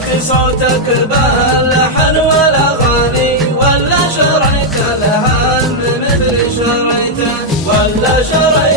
سمعت صوتك باللحن والاغاني، ولا شريت الهم مثل شريته، ولا شريت